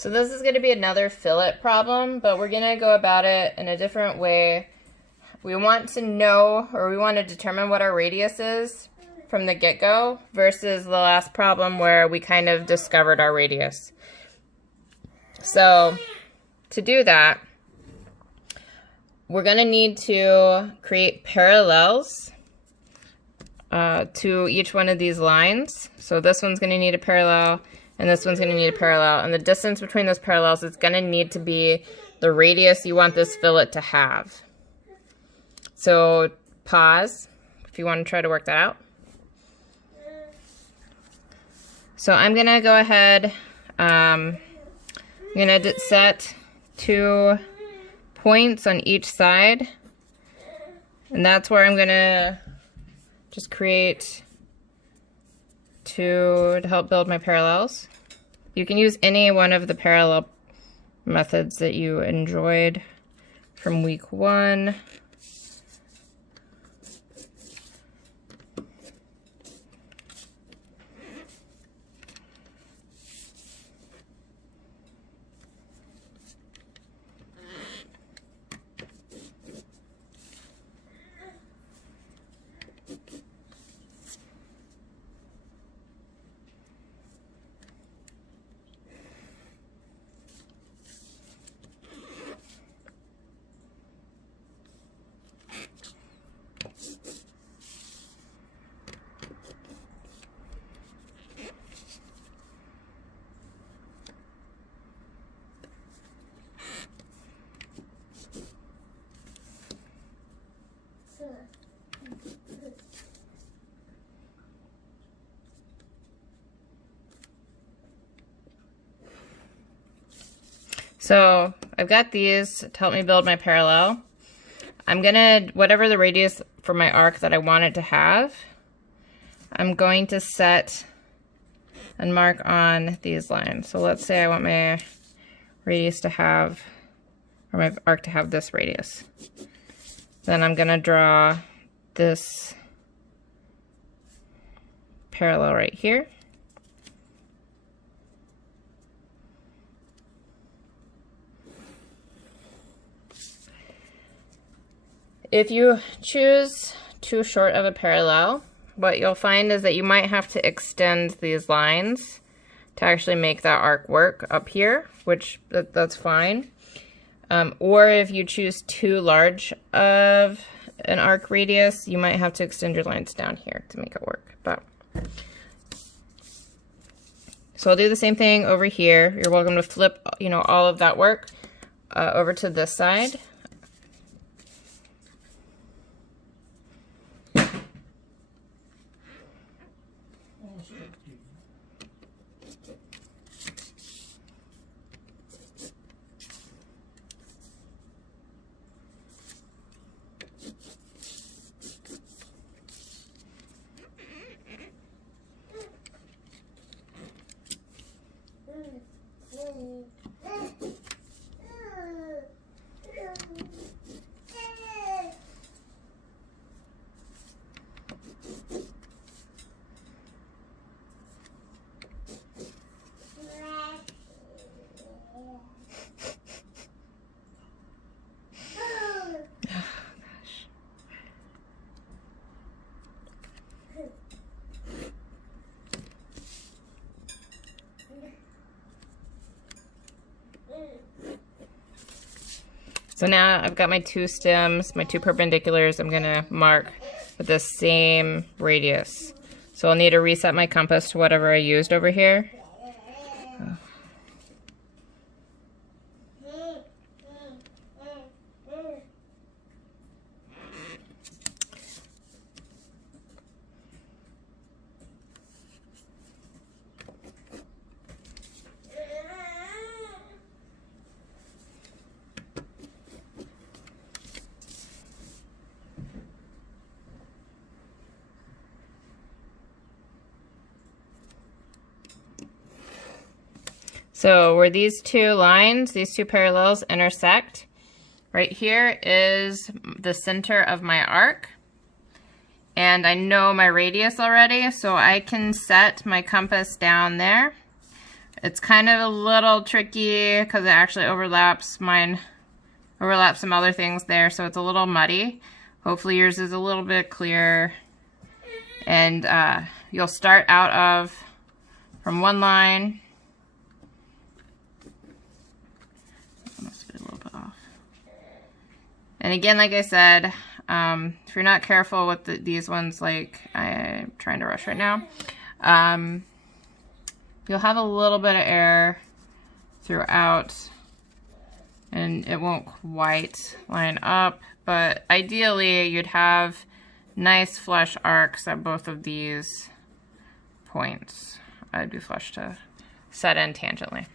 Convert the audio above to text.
So this is going to be another fillet problem, but we're going to go about it in a different way. We want to know, or we want to determine what our radius is from the get-go versus the last problem where we kind of discovered our radius. So to do that, we're going to need to create parallels to each one of these lines. So this one's going to need a parallel, and this one's going to need a parallel. And the distance between those parallels is going to need to be the radius you want this fillet to have. So pause if you want to try to work that out. So I'm going to go ahead, I'm going to set 2 points on each side. And that's where I'm going to just create 2 to help build my parallels. You can use any one of the parallel methods that you enjoyed from week 1. So I've got these to help me build my parallel. I'm gonna, whatever the radius for my arc that I want it to have, I'm going to set and mark on these lines. So let's say I want my radius to have, or my arc to have this radius. Then I'm gonna draw this parallel right here. If you choose too short of a parallel, what you'll find is that you might have to extend these lines to actually make that arc work up here, which that's fine. Or if you choose too large of an arc radius, you might have to extend your lines down here to make it work. So I'll do the same thing over here. You're welcome to flip, all of that work over to this side. So now I've got my 2 stems, my 2 perpendiculars. I'm gonna mark with the same radius. So I'll need to reset my compass to whatever I used over here. So where these 2 lines, these 2 parallels intersect, right here is the center of my arc. And I know my radius already, so I can set my compass down there. It's kind of a little tricky because it actually overlaps some other things there, so it's a little muddy. Hopefully yours is a little bit clearer. And you'll start out from one line. Must be a little bit off. And again, like I said, if you're not careful with these ones, like I'm trying to rush right now, you'll have a little bit of air throughout and it won't quite line up, but ideally you'd have nice flush arcs at both of these points. I'd be flush to set in tangentially.